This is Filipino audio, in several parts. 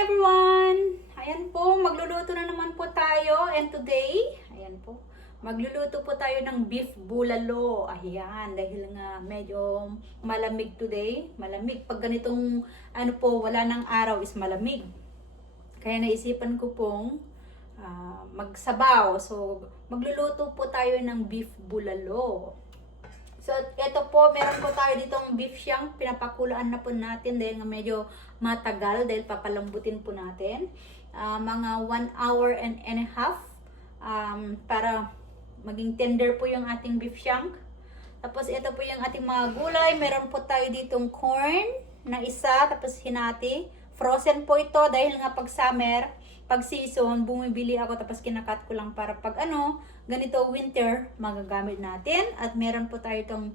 Hi everyone! Ayan po, magluluto na naman po tayo and today, ayan po, magluluto po tayo ng beef bulalo. Ayan, dahil nga medyo malamig today. Malamig. Pag ganitong wala ng araw is malamig. Kaya naisipan ko pong magsabaw. So, magluluto po tayo ng beef bulalo. So, ito po, meron po tayo ditong beef shank. Pinapakulaan na po natin dahil nga medyo matagal dahil papalambutin po natin. Mga 1 hour and a half para maging tender po yung ating beef shank. Tapos, ito po yung ating mga gulay. Meron po tayo ditong corn na isa, tapos hinati. Frozen po ito dahil nga pag summer, pag season, bumibili ako tapos kinakat ko lang para pag ganito winter, magagamit natin. At meron po tayo itong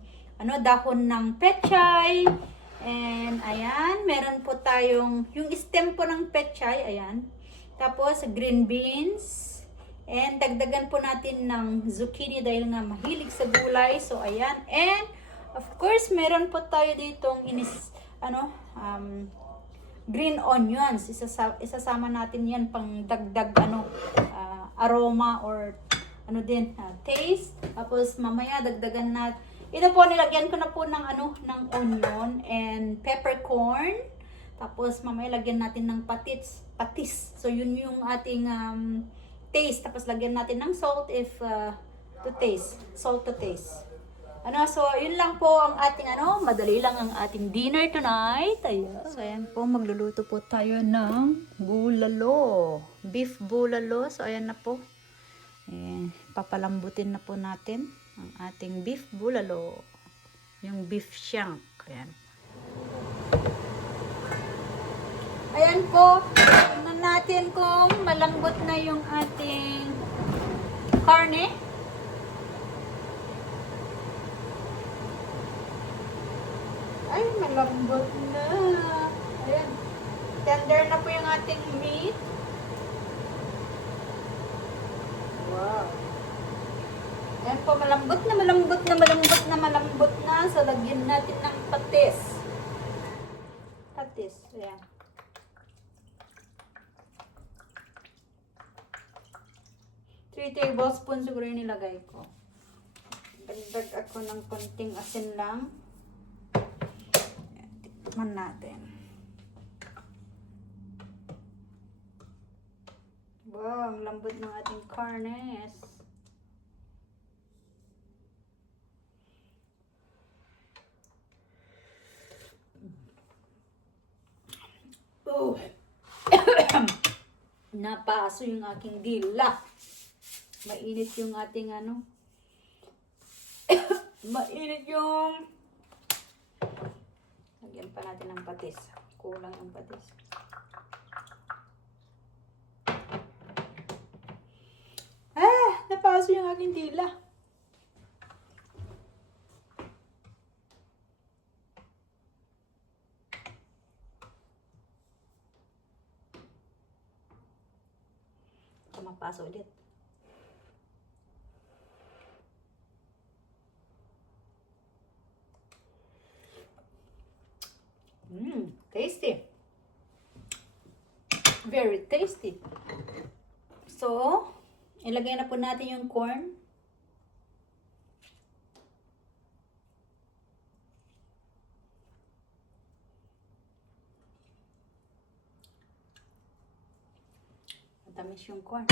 dahon ng pechay. And ayan, meron po tayong yung stem po ng pechay, ayan. Tapos green beans. And dagdagan po natin ng zucchini dahil nga mahilig sa gulay. So ayan. And of course, meron po tayo ditong green onions. Isasama natin yan pang dagdag aroma or taste. Tapos mamaya dagdagan natin. Ito po nilagyan ko na po ng ng onion and peppercorn. Tapos mamaya lagyan natin ng patis. So yun yung ating taste. Tapos lagyan natin ng salt if to taste. Salt to taste. So, yun lang po ang ating madali lang ang ating dinner tonight. Ayan. So, ayan po, magluluto po tayo ng bulalo. Beef bulalo. So, ayan na po. Ayan, papalambutin na po natin ang ating beef bulalo. Yung beef shank. Ayan. Ayan po. Tingnan natin kung malambot na yung ating karne. Ay, malambot na. Ayan. Tender na po yung ating meat. Wow. Ayan po, malambot na. So, lagyan natin ng patis. Ayan. Three tablespoons siguro yung nilagay ko. Dagdag ako ng konting asin lang. Tikman natin. Wow, ang lambot ng ating karnes. Oh. Napaso yung aking dila. Mainit yung ating mainit yung lagyan pa natin ng patis. Kulang yung patis. Napaso yung aking dila. Mapaso ulit. Tasty. Very tasty. So, ilagay na po natin yung corn. Matamis yung corn.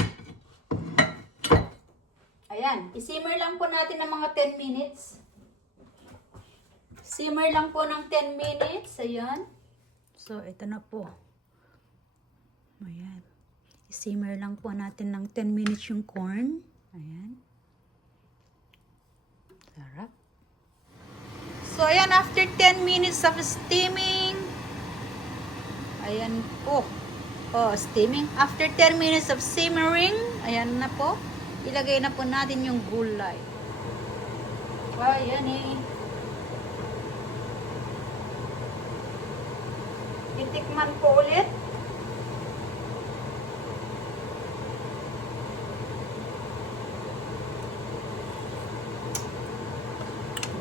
Ayan. I-simmer lang po natin ng mga 10 minutes. Simmer lang po ng 10 minutes. Ayan. So, ito na po. Ayan. I-simmer lang po natin ng 10 minutes yung corn. Ayan. Sarap. So, ayan. After 10 minutes of steaming. Ayan po. Steaming. After 10 minutes of simmering. Ayan na po. Ilagay na po natin yung gulay. Ayan eh. Itikman po ulit.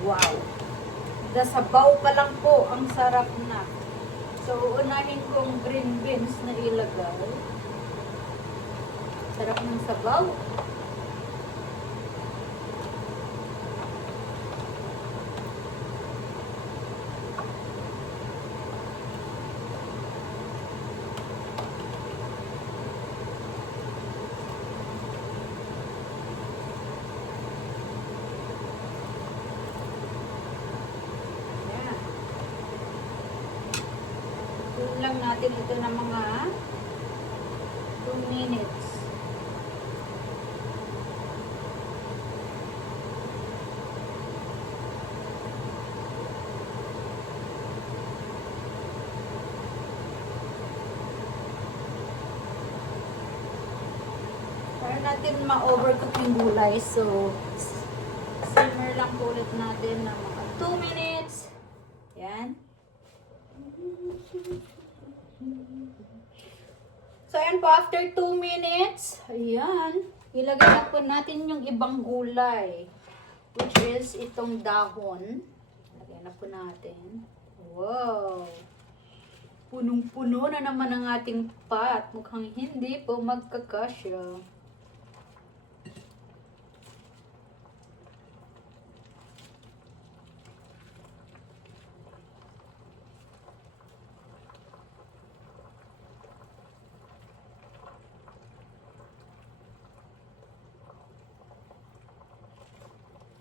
Wow! Sabaw pa lang po, ang sarap na. So, uunahin kong green beans. beans na ilagay. Sarap ng sabaw. Lang natin ito ng mga 2 minutes. Para natin ma-overcook yung gulay. So, simmer lang po ulit natin ng mga 2 minutes. Yan. So, ayan po, after 2 minutes, ayan, ilagay na po natin yung ibang gulay, which is itong dahon. Ilagay na po natin. Wow! Punong-puno na naman ang ating pot. Mukhang hindi po magkakasya.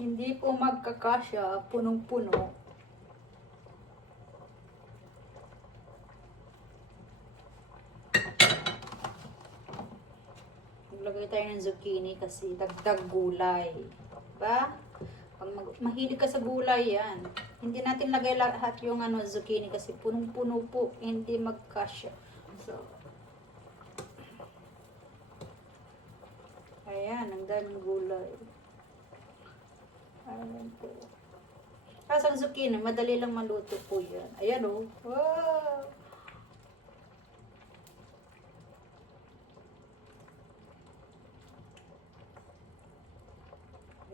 Hindi po magkakasya, punong-puno. Maglagay tayo ng zucchini kasi dagdag gulay. Diba? Pag mahilig ka sa gulay yan, hindi natin lagay lahat yung zucchini kasi punong-puno po, hindi magkasya. So, ayan, ang daming gulay. Ayan po. Tapos ang zucchini, madali lang maluto po yan. Ayan o. Wow!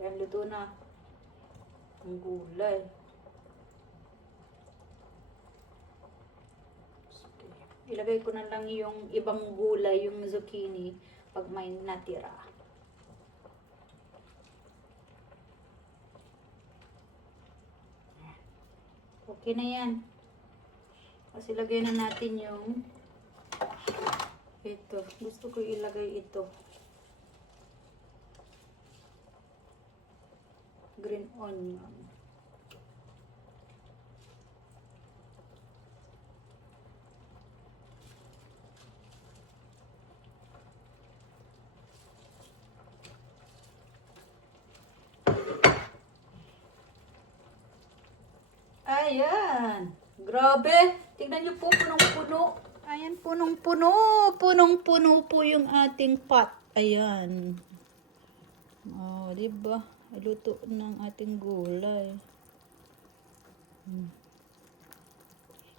Ayan, luto na. Ang gulay. Ilagay ko na lang yung ibang gulay, yung zucchini, pag may natira. Okay na yan. Kasi ilagay na natin yung ito. Gusto ko ilagay ito. Green onion. Ayan. Grabe. Tingnan nyo po, punong-puno. Ayan, punong-puno. Punong-puno po yung ating pot. Ayan. Oh, diba? Luto ng ating gulay.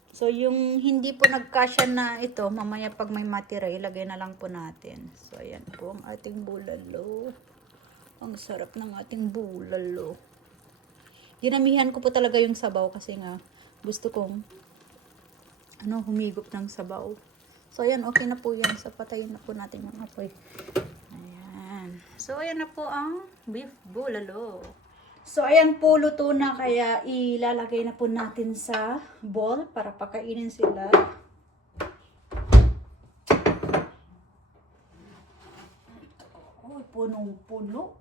So, yung hindi po nagkasya na ito, mamaya pag may matira, ilagay na lang po natin. So, ayan po ang ating bulalo. Ang sarap ng ating bulalo. Dinamihan ko po talaga yung sabaw kasi nga gusto kong humigop ng sabaw. So, ayan, okay na po yan. So, patayin na po natin yung apoy. Ayan. So, ayan na po ang beef bulalo. So, ayan po, luto na. Kaya, ilalagay na po natin sa bowl para pakainin sila. Oh, punong-puno.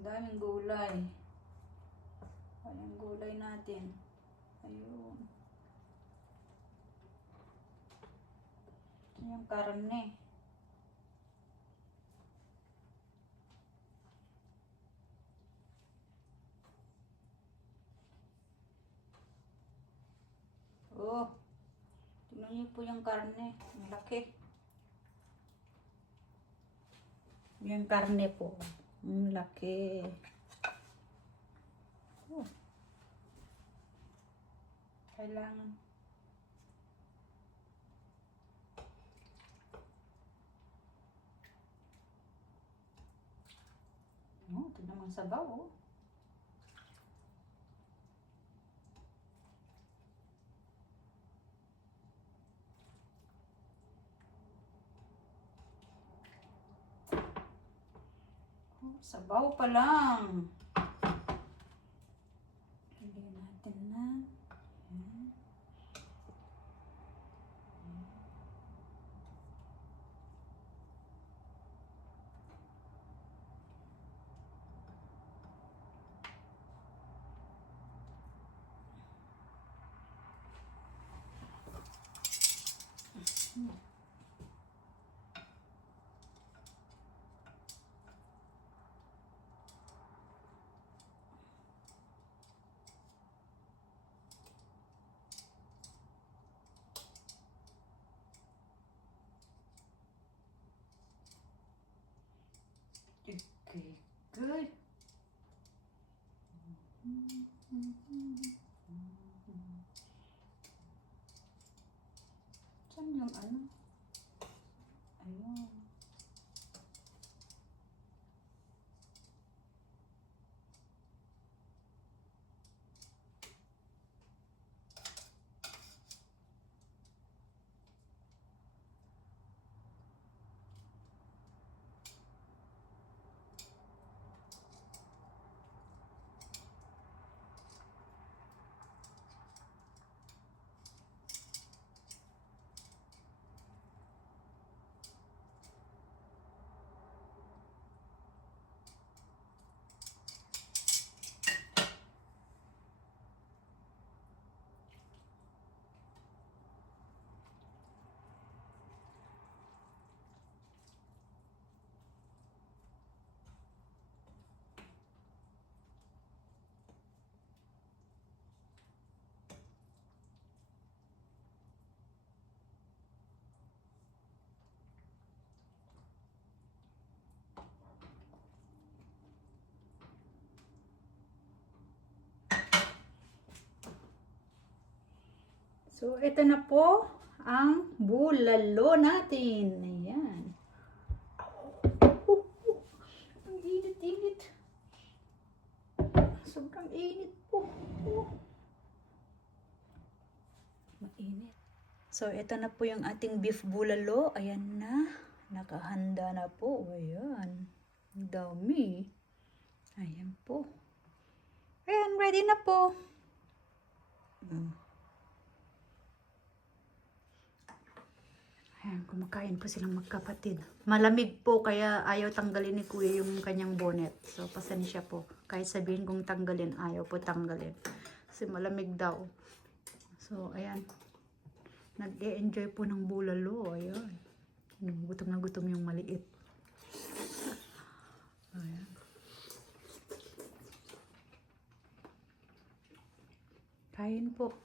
Ang daming gulay. Ayan, gulay natin. Ayun. Yung karne. Oh, tingnan niyo po yung karne. Ang laki. Yung karne po. Ang laki. Oh. Kailangan. Oh, ito namang sabaw. Oh. Sabaw pa lang. Lagyan natin na. Ayan. Okay, good. Saan yung ano? Ayun. So, ito na po ang bulalo natin. Ayan. Ang init-init. Sobrang init po. Mainit. So, ito na po yung ating beef bulalo. Ayan na. Nakahanda na po. Ayan. Ang dami. Ayan po. Ayan, ready na po. Ayan, kumakain po silang magkapatid. Malamig po, kaya ayaw tanggalin ni Kuya yung kanyang bonnet. So, pasensya po. Kahit sabihin kong tanggalin, ayaw po tanggalin. Kasi malamig daw. So, ayan. Nag-e-enjoy po ng bulalo. Ayan. Gutom na gutom yung maliit. Ayan. Kain po.